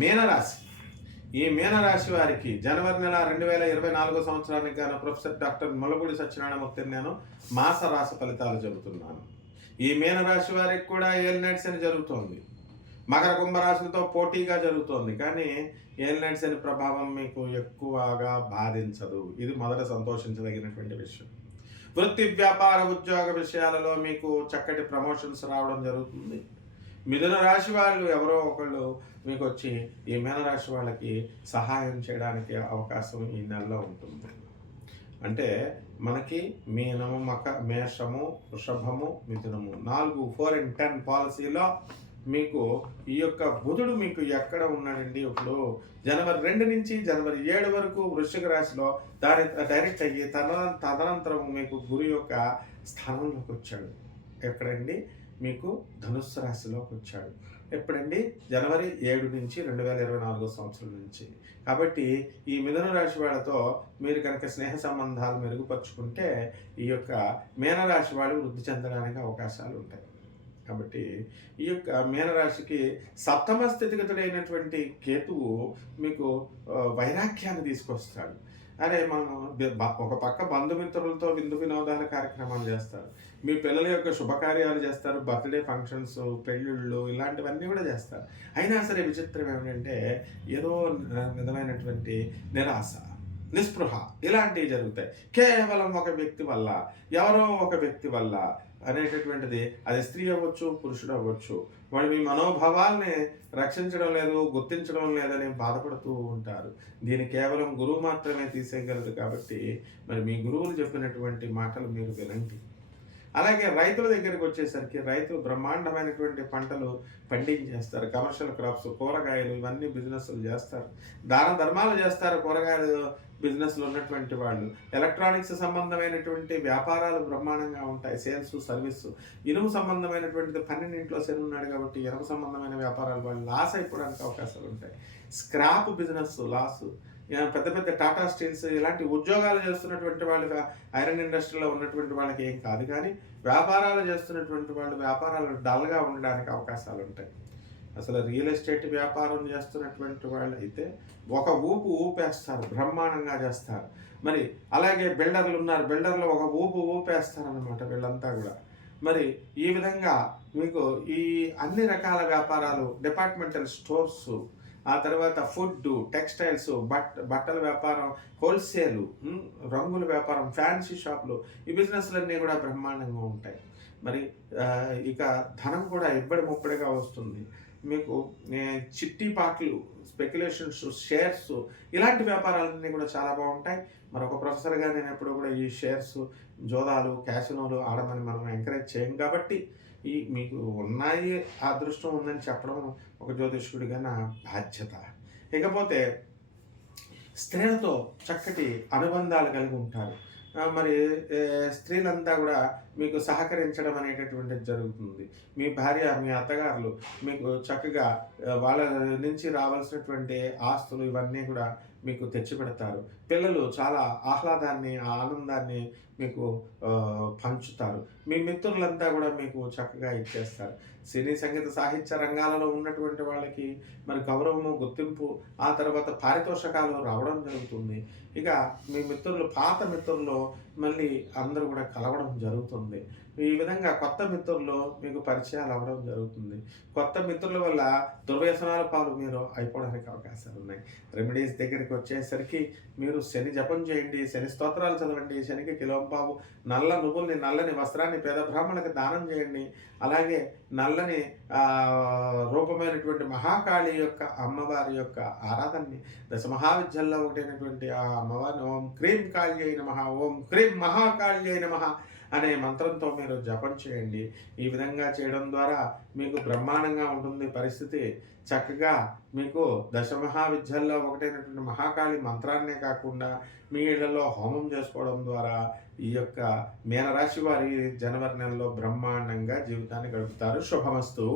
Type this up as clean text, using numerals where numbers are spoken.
మీనరాశి. ఈ మీనరాశి వారికి జనవరి నెల 2024 సంవత్సరానికి గాను ప్రొఫెసర్ డాక్టర్ ముల్లపూడి సత్యనారాయణమూర్తిని నేను మాస రాశి ఫలితాలు చెబుతున్నాను. ఈ మీనరాశి వారికి కూడా ఏలినాటి శని జరుగుతోంది. మకర కుంభరాశులతో పోటీగా జరుగుతోంది. కానీ ఏలినాటి శని ప్రభావం మీకు ఎక్కువగా బాధించదు. ఇది మొదట సంతోషించదగినటువంటి విషయం. వృత్తి, వ్యాపార, ఉద్యోగ విషయాలలో మీకు చక్కటి ప్రమోషన్స్ రావడం జరుగుతుంది. మిథున రాశి వాళ్ళు ఎవరో ఒకళ్ళు మీకు వచ్చి ఈ మీనరాశి వాళ్ళకి సహాయం చేయడానికి అవకాశం ఈ నెలలో ఉంటుంది. అంటే మనకి మీనము, మేషము, వృషభము, మిథునము 4 4 and 10 పాలసీలో మీకు ఈ యొక్క బుధుడు మీకు ఎక్కడ ఉన్నాడండి? ఇప్పుడు జనవరి 2 నుంచి జనవరి 7 వరకు వృశ్చిక రాశిలో డైరెక్ట్ అయ్యి తదనంతరం మీకు గురు యొక్క స్థానంలోకి వచ్చాడు. ఎక్కడండి? మీకు ధనుస్సు రాశిలోకి వచ్చాడు. ఎప్పుడండి? జనవరి 7 నుంచి 2024 సంవత్సరం నుంచి. కాబట్టి ఈ మిథున రాశి వాళ్ళతో మీరు కనుక స్నేహ సంబంధాలు మెరుగుపరుచుకుంటే ఈ యొక్క మీనరాశి వాళ్ళు వృద్ధి చెందడానికి అవకాశాలు ఉంటాయి. కాబట్టి ఈ యొక్క మీనరాశికి సప్తమ స్థితిగతుడైనటువంటి కేతువు మీకు వైరాగ్యాన్ని తీసుకొస్తాడు. అరే మనం ఒక పక్క బంధుమిత్రులతో విందు వినోదాల కార్యక్రమాలు చేస్తారు, మీ పిల్లల యొక్క శుభకార్యాలు చేస్తారు, బర్త్డే ఫంక్షన్స్, పెళ్ళిళ్ళు ఇలాంటివన్నీ కూడా చేస్తారు. అయినా సరే విచిత్రం ఏమిటంటే ఏదో విధమైనటువంటి నిరాశ, నిస్పృహ ఇలాంటివి జరుగుతాయి. కేవలం ఒక వ్యక్తి వల్ల, ఎవరో ఒక వ్యక్తి వల్ల అనేటటువంటిది, అది స్త్రీ అవ్వచ్చు, పురుషుడు అవ్వచ్చు, వాళ్ళు మీ మనోభావాల్ని రక్షించడం లేదు, గుర్తించడం లేదని బాధపడుతూ ఉంటారు. దీన్ని కేవలం గురువు మాత్రమే తీసేయగలరు. కాబట్టి మరి మీ గురువులు చెప్పినటువంటి మాటలు మీరు వినండి. అలాగే రైతుల దగ్గరికి వచ్చేసరికి రైతులు బ్రహ్మాండమైనటువంటి పంటలు పండించేస్తారు. కమర్షియల్ క్రాప్స్, కూరగాయలు ఇవన్నీ బిజినెస్లు చేస్తారు, దాన ధర్మాలు చేస్తారు. కూరగాయలు బిజినెస్లో ఉన్నటువంటి వాళ్ళు ఎలక్ట్రానిక్స్ సంబంధమైనటువంటి వ్యాపారాలు బ్రహ్మాండంగా ఉంటాయి. సేల్స్, సర్వీస్, ఇనుము సంబంధమైనటువంటిది 12 శని ఉన్నాడు కాబట్టి ఇనుము సంబంధమైన వ్యాపారాలు వాళ్ళు లాస్ అయిపోవడానికి అవకాశాలు ఉంటాయి. స్క్రాప్ బిజినెస్ లాసు, పెద్ద పెద్ద టాటా స్టీల్స్ ఇలాంటి ఉద్యోగాలు చేస్తున్నటువంటి వాళ్ళు, ఐరన్ ఇండస్ట్రీలో ఉన్నటువంటి వాళ్ళకి ఏం కాదు. కానీ వ్యాపారాలు చేస్తున్నటువంటి వాళ్ళు వ్యాపారాలు డల్గా ఉండడానికి అవకాశాలు ఉంటాయి. అసలు రియల్ ఎస్టేట్ వ్యాపారం చేస్తున్నటువంటి వాళ్ళు అయితే ఒక ఊపేస్తారు, బ్రహ్మాండంగా చేస్తారు. మరి అలాగే బిల్డర్లు ఉన్నారు, బిల్డర్లు ఒక ఊపేస్తారనమాట వీళ్ళంతా కూడా. మరి ఈ విధంగా మీకు ఈ అన్ని రకాల వ్యాపారాలు, డిపార్ట్మెంటల్ స్టోర్సు, ఆ తర్వాత ఫుడ్, టెక్స్టైల్స్, బట్టల వ్యాపారం, హోల్సేలు, రంగుల వ్యాపారం, ఫ్యాన్సీ షాపులు, ఈ బిజినెస్లన్నీ కూడా బ్రహ్మాండంగా ఉంటాయి. మరి ఇక ధనం కూడా ఇబ్బడి ముప్పడిగా వస్తుంది. మీకు చిట్టి పాటలు, స్పెక్యులేషన్స్, షేర్స్ ఇలాంటి వ్యాపారాలన్నీ కూడా చాలా బాగుంటాయి. మరొక ప్రొఫెసర్గా నేను ఎప్పుడు కూడా ఈ షేర్స్, జోదాలు, క్యాసినోలు ఆడమని మనం ఎంకరేజ్ చేయం. కాబట్టి ఈ మీకు ఉన్నాయి, అదృష్టం ఉందని చెప్పడం ఒక జ్యోతిష్కుడిగా నా బాధ్యత. ఇకపోతే స్త్రీలతో చక్కటి అనుబంధాలు కలిగి ఉంటారు. మరి స్త్రీలంతా కూడా మీకు సహకరించడం అనేటటువంటిది జరుగుతుంది. మీ భార్య, మీ అత్తగారులు మీకు చక్కగా వాళ్ళ నుంచి రావాల్సినటువంటి ఆస్తులు ఇవన్నీ కూడా మీకు తెచ్చిపెడతారు. పిల్లలు చాలా ఆహ్లాదాన్ని, ఆనందాన్ని మీకు పంచుతారు. మీ మిత్రులంతా కూడా మీకు చక్కగా ఇచ్చేస్తారు. సినీ, సంగీత, సాహిత్య రంగాలలో ఉన్నటువంటి వాళ్ళకి మరి గౌరవము, గుర్తింపు, ఆ తర్వాత పారితోషకాలు రావడం జరుగుతుంది. ఇక మీ మిత్రులు, పాత మిత్రుల్లో మళ్ళీ అందరూ కూడా కలవడం జరుగుతుంది. ఈ విధంగా కొత్త మిత్రుల్లో మీకు పరిచయాలు అవ్వడం జరుగుతుంది. కొత్త మిత్రుల వల్ల దుర్వ్యసనాల పాలు మీరు అయిపోవడానికి అవకాశాలు ఉన్నాయి. రెమెడీస్ దగ్గరికి వచ్చేసరికి మీరు శని జపం చేయండి, శని స్తోత్రాలు చదవండి, శనికి కిలోంపావు నల్ల నువ్వుల్ని, నల్లని వస్త్రాన్ని పేద బ్రాహ్మణులకు దానం చేయండి. అలాగే నల్లని రూపమైనటువంటి మహాకాళి యొక్క అమ్మవారి యొక్క ఆరాధనని, దశ మహావిద్యల్లో ఒకటైనటువంటి ఆ అమ్మవారిని ఓం క్రీం కాళ్యై నమః, ఓం క్రీం మహాకాళ్యై నమః అనే మంత్రంతో మీరు జపం చేయండి. ఈ విధంగా చేయడం ద్వారా మీకు బ్రహ్మాండంగా ఉంటుంది పరిస్థితి. చక్కగా మీకు దశమహావిద్యల్లో ఒకటైనటువంటి మహాకాళి మంత్రాన్నే కాకుండా మీ ఇళ్లలో హోమం చేసుకోవడం ద్వారా ఈ యొక్క మీనరాశి వారి జనవరి నెలలో బ్రహ్మాండంగా జీవితాన్ని గడుపుతారు. శుభమస్తు.